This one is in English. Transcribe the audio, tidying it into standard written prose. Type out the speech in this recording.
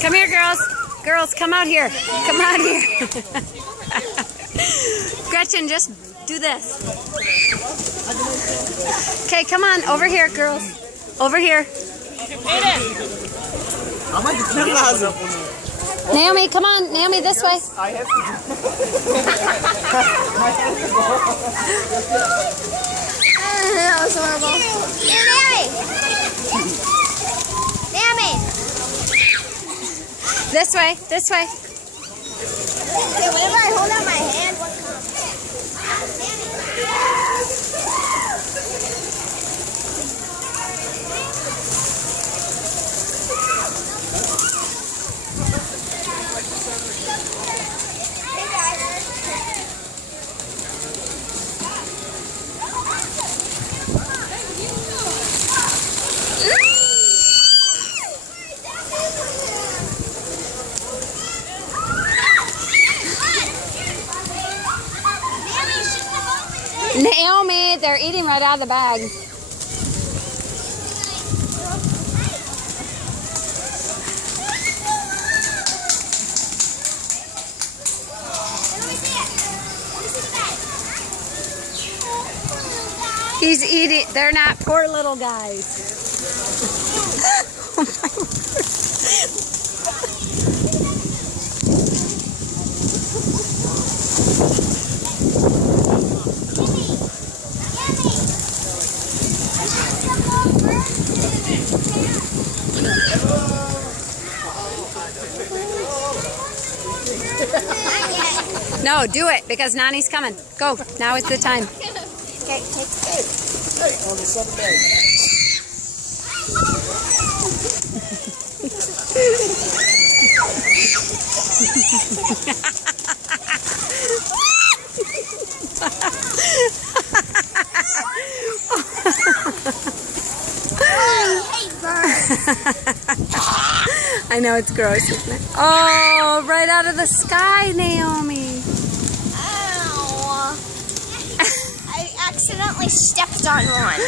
Come here, girls. Girls, come out here. Come out here. Gretchen, just do this. Okay, come on. Over here, girls. Over here. Naomi, come on. Naomi, this way. That was horrible. Naomi! This way. This way. Okay, whenever I hold out my hand, what comes? Naomi, they're eating right out of the bag. He's eating. They're not poor little guys. Oh my word. No, do it because Nani's coming. Go. Now is the time. Okay, take Hey, on the southern bag. I know it's gross, isn't it? Oh, right out of the sky, Naomi. Ow. I accidentally stepped on one.